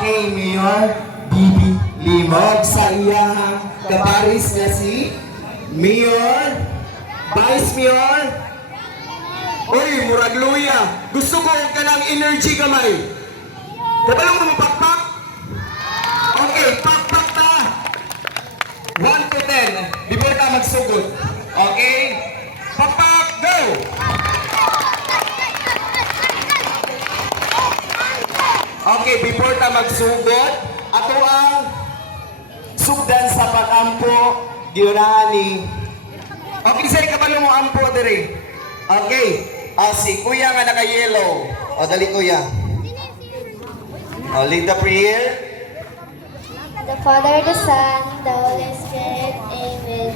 kay Mayor Bibi Limog sa iyang kaparis nga si Mayor, Vice Mayor. Uy, murag luya. Gusto ko ka ng energy kamay. Kapalong mo mapakpak? Okay, pakpak ta. 1 to 10. Before ka magsugod. Okay? Pakpak, go! Okay, before ta magsugod, ato ang sugdan sa pag-ampo, giunahan ni... Okay, sir, kapalo mo ampo diri. Okay, si kuya nga naka-yellow. O, dali kuya. O, lead the prayer. The Father, the Son, the Holy Spirit. Amen.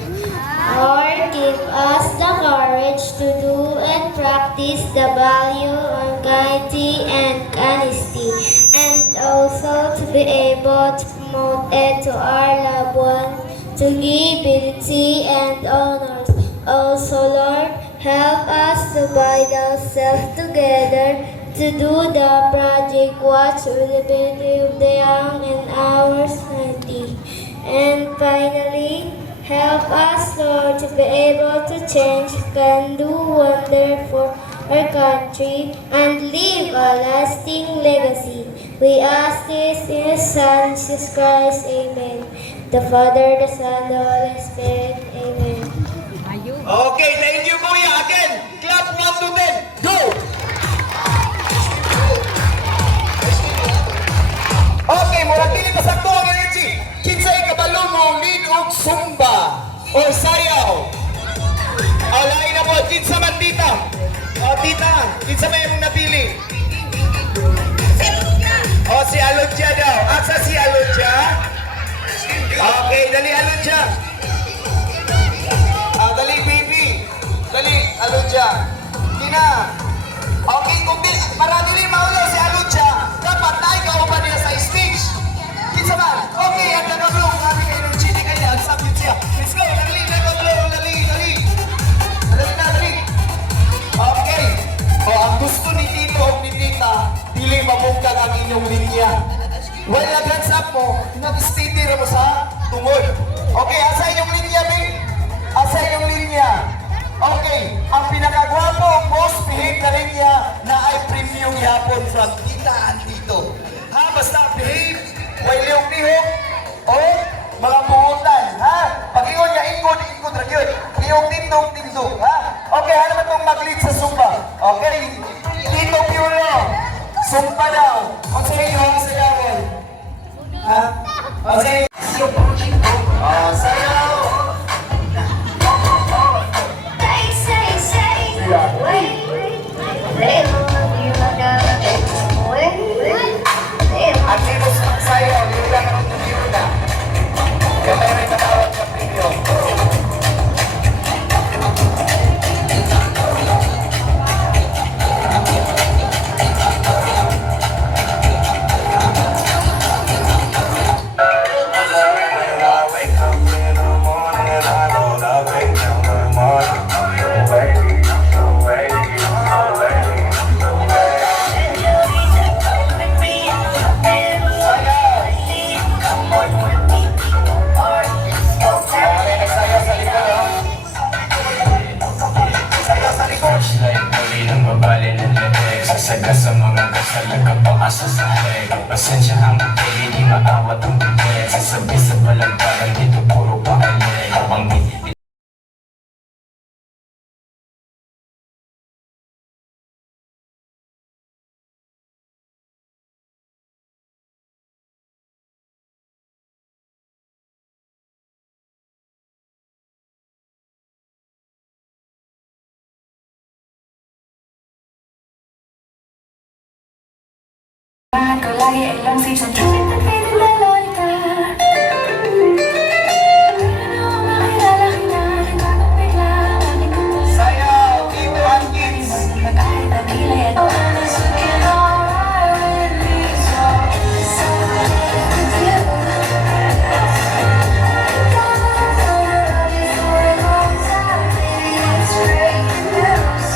Lord, give us the courage to do and practice the value of piety and honesty, and also to be able to promote it to our loved ones, to give dignity and honors. Also, Lord, help us to bind ourselves together to do the project Watch with the Beauty of the Young and our Sanity. And finally, help us, Lord, to be able to change, can do wonder for our country, and leave a lasting legacy. We ask this in His Son, Jesus Christ. Amen. The Father, the Son, the Holy Spirit. Amen. Okay, thank you kuya. Again, clap 1 to 10. Go! Okay, murag dili pasakto ang energy. Kinsay kabalo mo lead og zumba or sayaw. Alay na po, kinsa man tita. O tita, kinsa may mong napili? O si Alodja daw. Asa si Alodja? Okay, dali Alodja. Dali baby. Dali Alodja. Tina. Okay, kung para dili maulo si Alodja, dapat tayo kauban niya sa stage. Kinsa man? Okay, ang nag-vlog kami kay energy ni kanya. Ang sabit siya. Let's go, dali, nag-vlog, dali, dali. Dali na, dali. Okay. O, ang gusto ni Tito o ni Tita, dili mamungkag ang inyong linya. While nag-hands up mo, nag-steady na mo sa tungod. Okay, asa inyong linya, babe? Asa inyong linya? Okay, ang pinakagwapo, most behave na linya na ay premium yapon from Tita and Tito. Ha, basta behave, while lihok-lihok, o mga buhutan, ha? Pag-ingon niya, ingkod, ragyod. Lihok tindog, ha? Okay, ano naman itong mag-lead sa Zumba? Okay, Tito Piolo, Zumba daw. Kung sa inyo, ang sayawan. Ha? Kung sa inyo, sayaw. At dito sa magsayaw, dito lang ang tumiro na. Kaya tayo may matawag sa premium. Saga sa mga kasalaga pangasa sa head Pasensya ang pagpili, di maawat ang bibig Sasabi sa balagbaran, dito puro paalig Habang di Ko lagi ay lang si John Trump at pilit na lolita Ano makilala kita, nagkakabigla Lagi ko ba Sayaw, Tito and Kids. Mag-ahit ang kilay at oras Looking alright with me So with you For a long time Maybe it's great news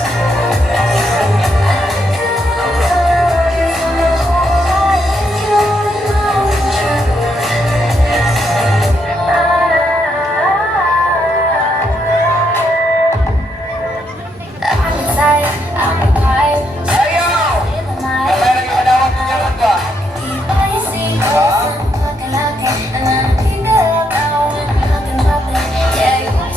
Sayaw! Kamay lang yung manawag niya kanta. Yeah.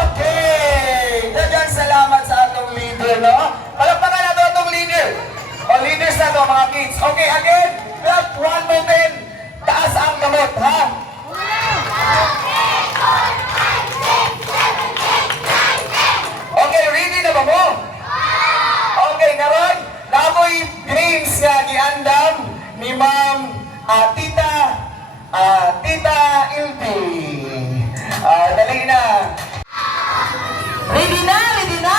Okay! Dagang salamat sa atong leader, no? Palakpakan nato atong leader. O, leaders na to, mga kids. Okay, again, clap 1 to 10. Taas ang gamot, ha? Okay, ready na ba mo? Okay, karon, namoy games nga giandam ni Ma'am Tita Ilby. Dali na. Ready na? Ready na?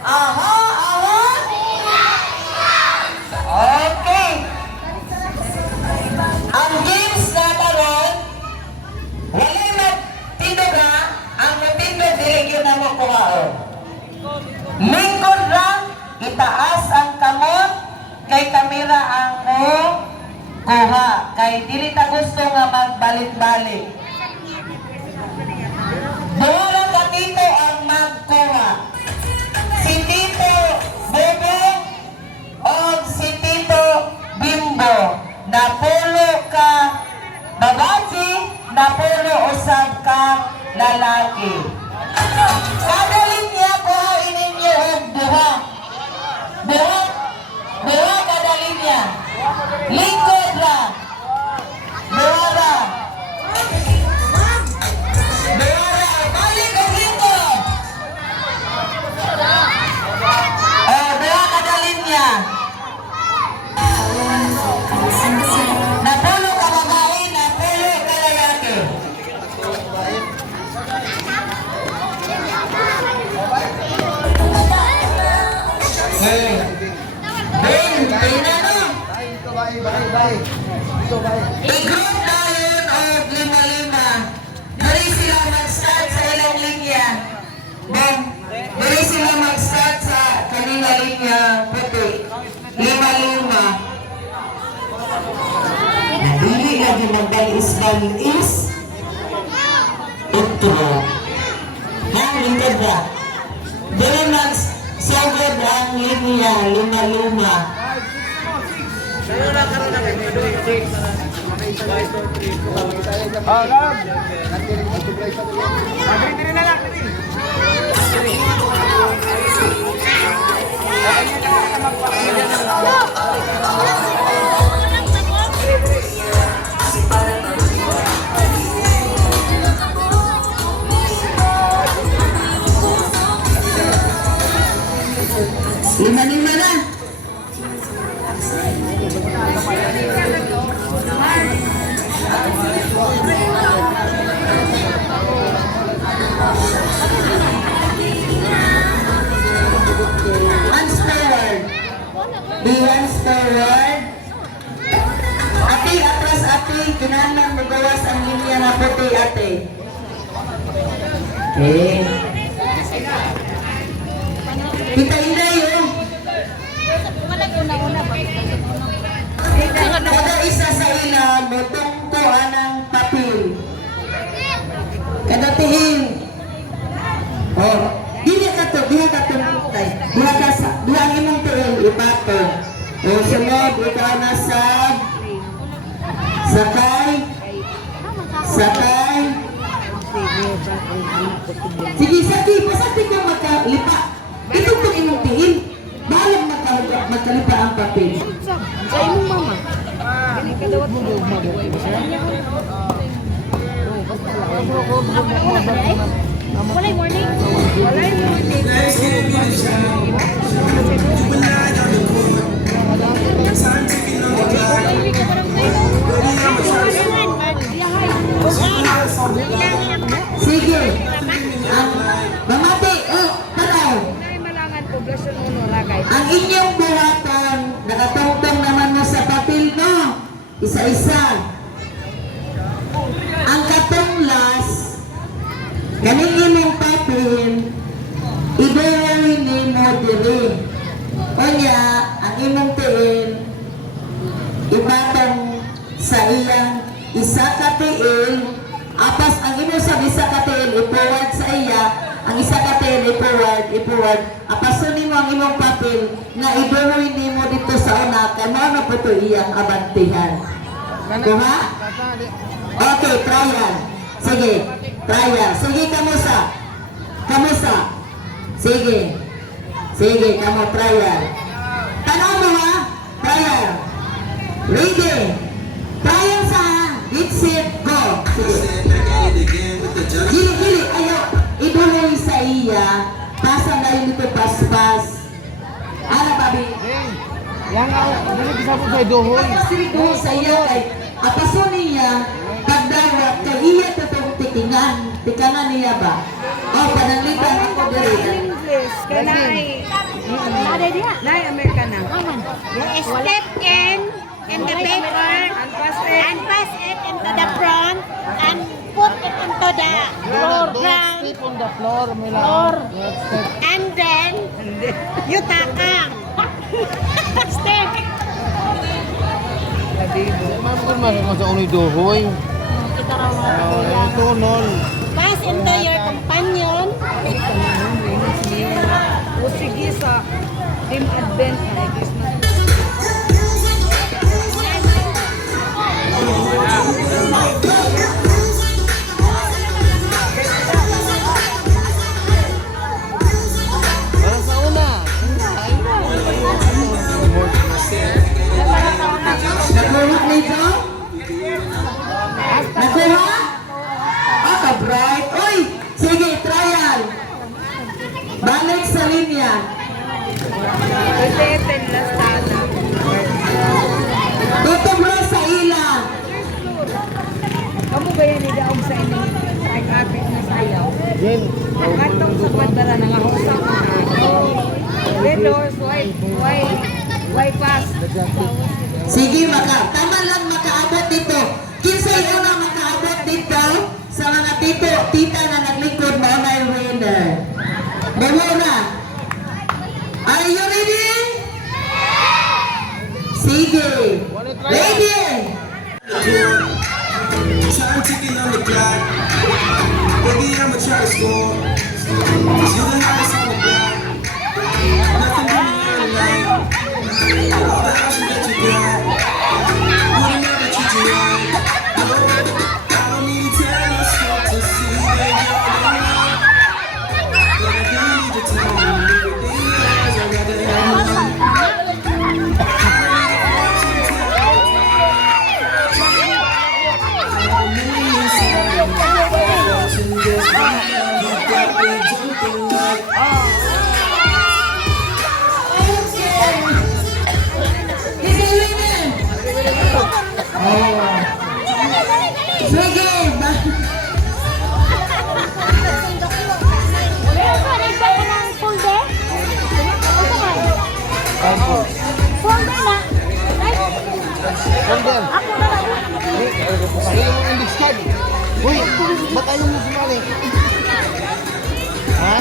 Aha! Aha! Okay. Ang games na karon, wala magtindog na, ang matindog direkyon na mo kuhaan. Lingkod lang, itaas ang kamot, kay kamera ang mo kuha. Kay dili ta gusto nga magbalik-balik. Doon ka dito ang magkuha. Si Tito Bobo o si Tito Bimbo. Napulo ka babaji, napulo usab ka lalaki. Kada linya kuhainin niyo og duha. Duha. Duha kada linya. Lingkod ra. Duha ra. Duha ra. Balik ang lingkod. Duha kada linya. Napulo ka babae, napulo ka lalaki. Hey. Ben, tingnan mo. I-group na yun o lima-lima. Dari sila mag-start sa ilang linya. Ben, dari sila mag-start sa kanina linya puti. Lima-lima. Nadili lagi magbalis-balis. Intro. Yang lingkod ba? Dari mag-sogod ang linya lima-lima. Lima-lima na. kinahanglan magawas ang linya na puti ate. Okay. Kita inday yun. Kada isa sa ila motungkuan ng papel. Kada tihin. Oh, dili ka to, diha ka tungkutay. Diha ang imong tihin ipato. O sunod, ikaw na sa sakay. Sige, pasati ka magkalipa. Ito itong imong tihin. Balang magkalipa ang papel. Sa imong mama. Walay morning. Walay morning. Sige. Mamati, taraw. Ang inyong buhatan, nakatungtong naman mo sa papel mo. Isa-isa. Ang katunglas, ganing imong papel, ibawin ni mo diri. Kanya, ang imong tiil, ibatang sa iyang isa ka tiil, apas ang imong sa isa ka tiil, ipuwad sa iya, ang isa ka tiil, ipuwad, apasun mo ang imong papel, na ibawin ni mo dito sa una, kaya na po ito iyang abantihan. Kuha? Okay, trial. Sige, trial. Sige, kamusta? Kamusta? Sige. Sige, kamu trial. Tanong mo ha? Trial. Ready. Trial sa get set, go. Sige. Gili, ayaw. Iduloy sa iya. Pasa na yun ito paspas. Ano, babi? Yang dili bisa po sa dohon. Doon sa iya kay apaso niya pagdawat kay iya totong tikanan niya ba? Oh, pananglitan ako diri. English. Kanay. Nada dia. Nay American na. Step in the paper and pass it into the front and put it into the floor ground Step on the floor, Mila. Floor. Yes, step. and then you takang. Step. Mangkon man sa unay dohoy. Ito nol. Pass into your companion. O sige sa Team Advent na Christmas. Para sa una. Nakuha nito? Nakuha? Ah, ka-bright. Uy, sige, trial. Balik sa linya. Iten na sana. Tutublo sa ila. Kamu ba yan idaog sa inyo? Sa ikapit na sayaw. Jen. Katong sa bandara na nga usap na. Red doors, white pass. Sige, tama lang makaabot dito. Kinsay una makaabot dito sa mga tita na naglikod mo na yung winner. Memo na. Are you ready? Sige. Ready? Time ticking on the clock. Baby, I'ma try to score. 'Cause you're the hottest on the block. Nothing in the air tonight. All the options that you got. Wouldn't ever treat you right. No, I don't need to tell myself to see that you're the one. But I do need to tell you, with these eyes, I'd rather have you. Sige. Folder? Folder na. Folder. Ako na lang. Pahilo mo ang index card. Uy, ba't ayaw mo sumali? Ha?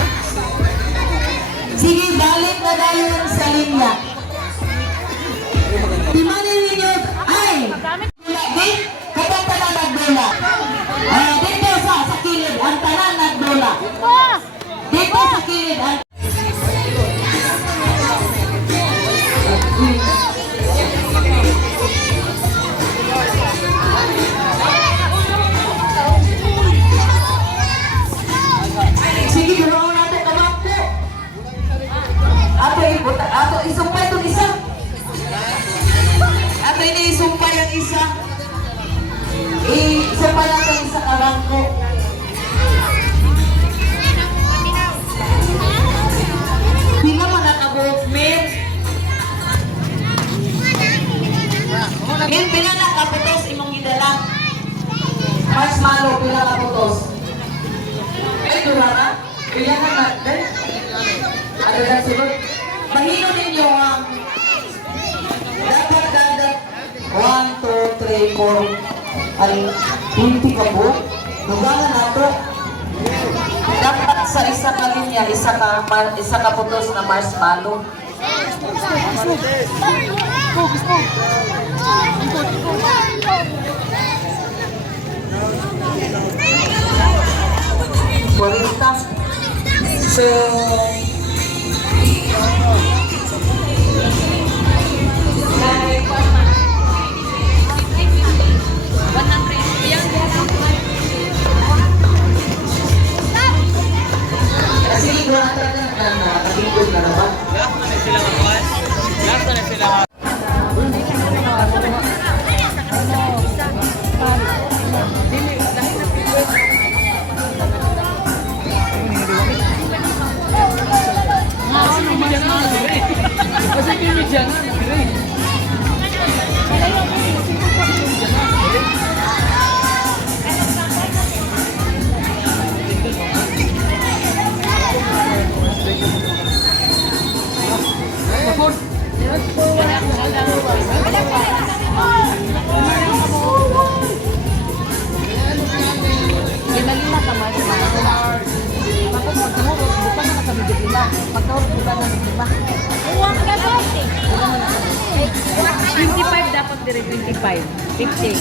Sige, balik na tayo sa linya. Timanin ninyo, ay! Di, kapag tanan nagdula. Dito sa kilid, ang tanan nagdula. Dito sa kilid, ang... Sige, ganoon natin kamakpo. Ato isumpay itong isa. Ato ini isumpay ang isa. Isumpay lang ang isa karangko. Pila man nakabuot, men. Men, pila nakaputos imong gidala. Marshmallow, pila nakaputos. Ay, durana. Pila na natin. Ano na sunod? Mahino ninyo ang dapat dadat 1, 2, 3, 4 ay 20 ka po. Nugangan nato. Dapat sa isa ka linya, isa ka putos na marshmallow. Purita. So, kasi ikaw ang talagang nakakabingkod na naman. Dapat dire 25. 50.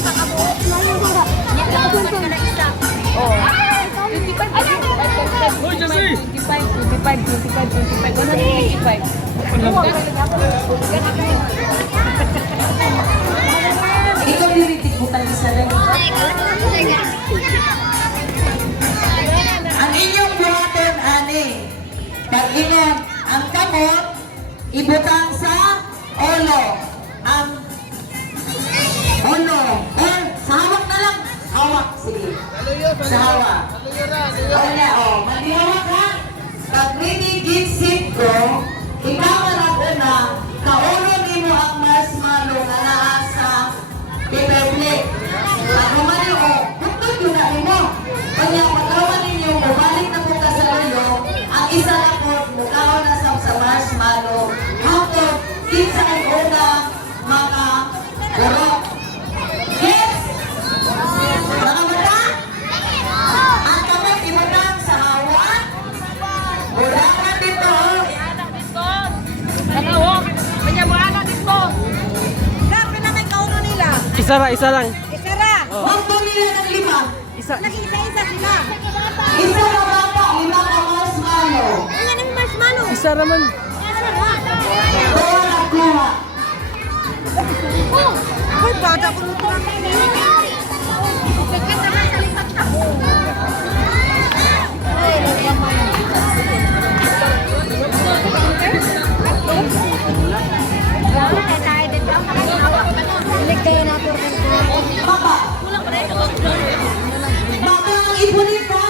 Oh. 25. Ikaw diritig butang isa rin. Ang inyong buhaton, ani. Pag inon, ang kamot, ibutang sa olo. Ang olo. Or sa hawak na lang. Hawak, sige. Sa hawak. Wala, manihawak ha. Pag ready, get sit ko, ikaw na una, kaulo ni mo ang marshmallow na naa sa paper plate. Ako man yung, bukod yun na mo. Kanya, pagkawan ninyo, mabalik na po ka sa ulo, ang isa na po, mukaw na sa marshmallow. Hato, kinsa ang una, mga burok. Yes! Mga mata? Ang kamot, ibutang sa hawak. Bulangan dito. Isa lang. Huwag po nila ng 5. Isa. Nag-isa-isa sila. Isa na bata, 5 ka marshmallow. Ayan ang marshmallow. Isa naman. Kuha na kuha. Uy, bata ko nito. Pagkat naman sa lipat ka. Ay, nagkamay. Baka. Baka ang ipunin pa.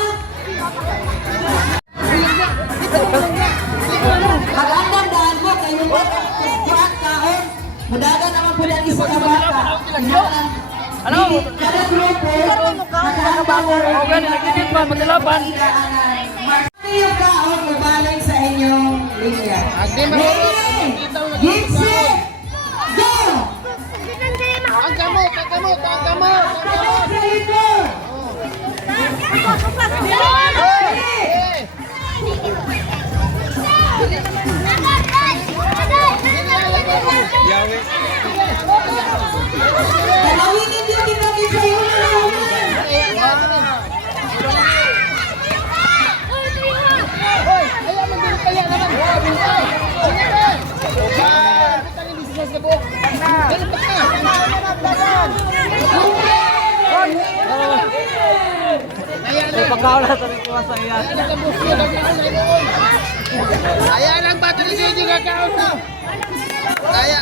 Magandang mo kayo ba? Kuhat kahon. Mudagan naman po lang isa na bata. Ano? Kada grupo, Maglaban. Ano yung kahon mabalay sa inyong linya? Ready? Get set! Go! Ang gamot, ang gamot, ang gamot. Talawin ninyo kinakit sa iyo na naman. Pagkawala sa rin kuha sa iya. Ayan ang bata ni Gigi kakaon na. Kaya,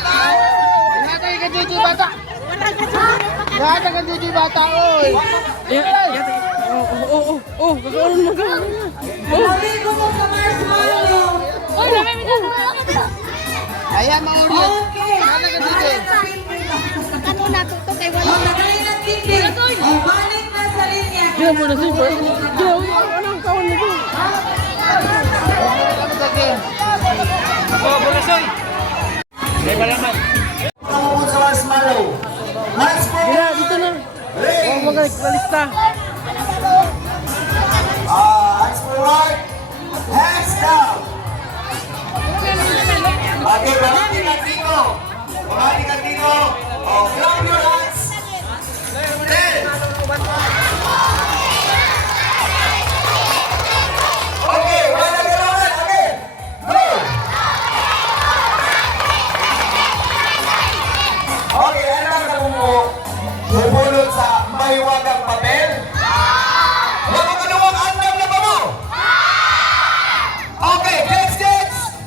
ingatan ka Gigi bata. Ingatan ka Gigi bata, oy. Talawin ko mo sa marshmallow. Ayan, maulyan. Okay. Ingatan ka Gigi. Ano na to kay O, tagay na tindi. O, balik na sa linya. Anong kawan mo? Pangungod sa marshmallow. Hands forward. Dito na. Raise. Balista. Hands forward. Hands down. Okay, bahagi ka dito. Bahagi ka dito. Oh, clap your hands. 10. Okay, wala galawan. Okay, go. Okay, ano ang bubulot sa mahiwagang papel? Wala ka nawang andam na ba mo? Okay, gets.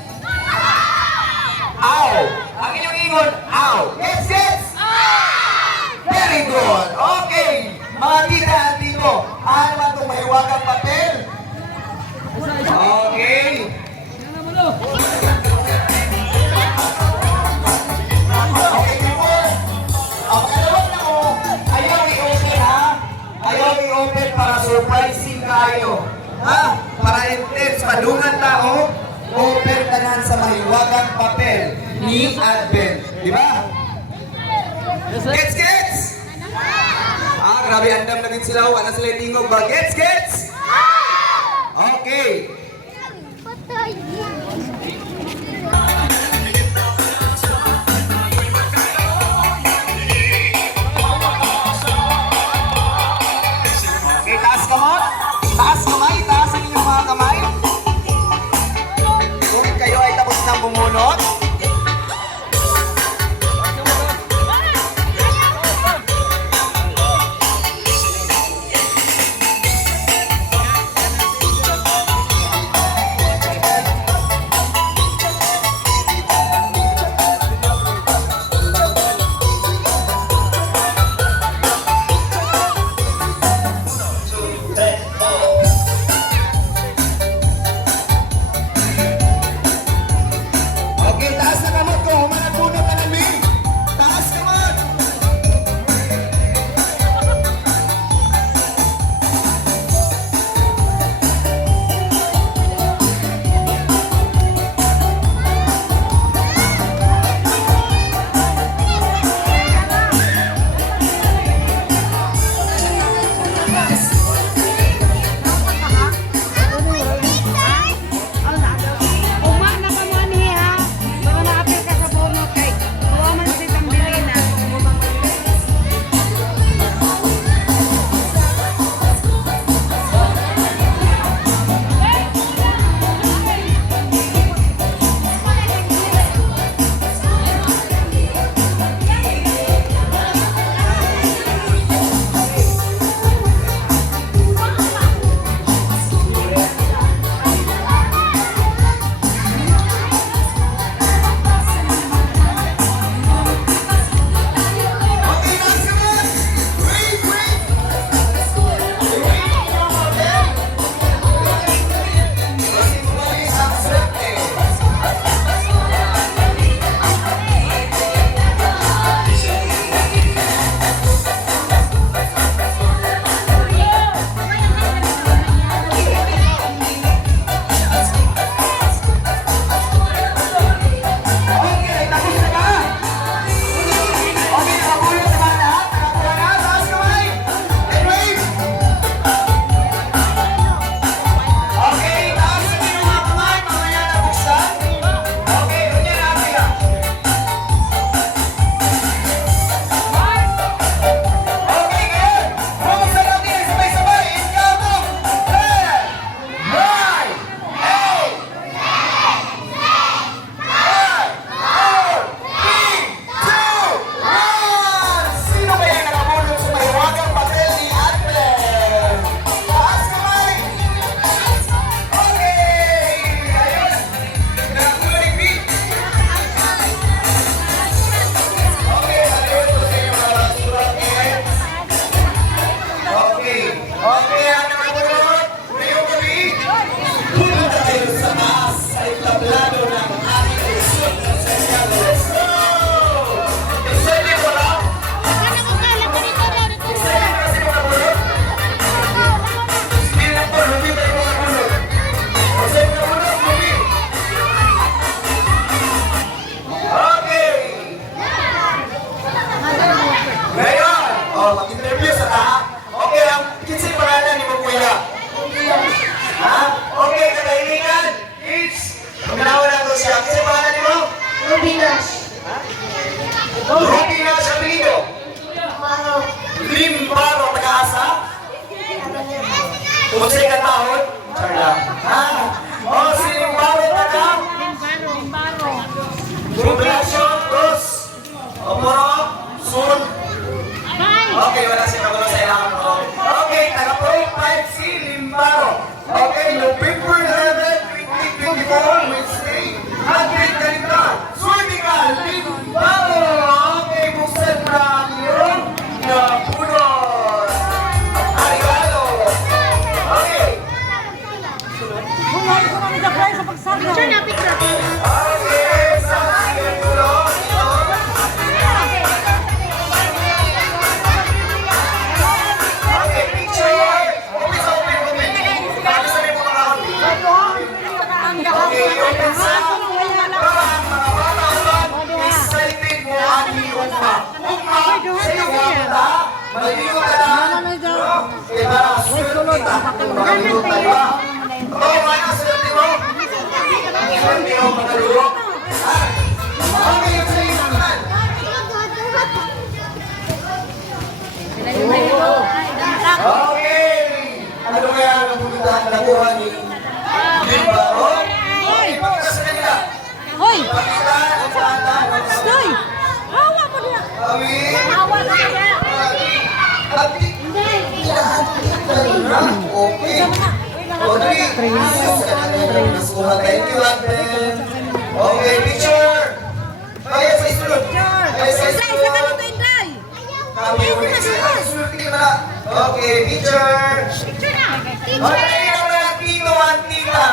Ow. Ang inyong ingon, ow. Gets. Very good. Okay. Mga tita dito, ano ba itong mahiwagang papel? Okay. Okay, before. Kalawag na ko. Ayaw i-open ha. Ayaw i-open para surprising kayo. Ha? Para intense, padungan tao. Open tanan sa mahiwagang papel ni Advent. Di ba? Gets? Grabe andam na din sila. Wala sila tingog ba? Gets? Okay. Okay, taas kamot. Taas kamay. Taas ang inyong mga kamay. Kung kayo ay tapos ng bumunot. mag-interview sa ta. Okay, ang kinsay pangalan ni mo kuya? Ha? Okay, katahimikan. Kids, pagkanawa na ito siya. Kinsay pangalan ni mo? Rubinas. Ruby na siya pinito. Maro. Limbaro, taga-asa? Kumunsay ka taon? Charla. Ha? O, si Limbaro taga? Poblasyon, Cruz. Oporo, Sun. Okay, wala siya kagulo sa ilang mo. Okay, taga-profile si Limbaro. Okay, November 11, 2024, Wednesday. Agad ganito. Swerte ka, Limbaro. Okay, buksan mo na ang iyong napunod. Arigado. Okay. Okay, sa segundo. Okay, picture. Open sa open. Ano sa mga kakauti? Okay, open sa mga bata. Excited mo ang iyong pa. Ugma, sa iyong mga maligo ka lang. Eh, para swerte kita. Maligo ka lang. Oh, mana swerte mo? Swerte mo, maligo. Okay, yung sa iyong naman. Okay! Ano kaya ang pumuntahan na nakuha ni Limbaro? Okay, pagkita sa kanila. Hoy! Pakita ang pangalan. Hoy! Hawa mo niya! Kami. Hawa na niya! Happy. Okay. Audrey. Thank you, Ate. Okay, picture. Kaya sa isulod. Kaya sa isulod. Kami ulit sila. Isulod ka na. Okay, picture. Picture na! Okay, ang mga tito at tita.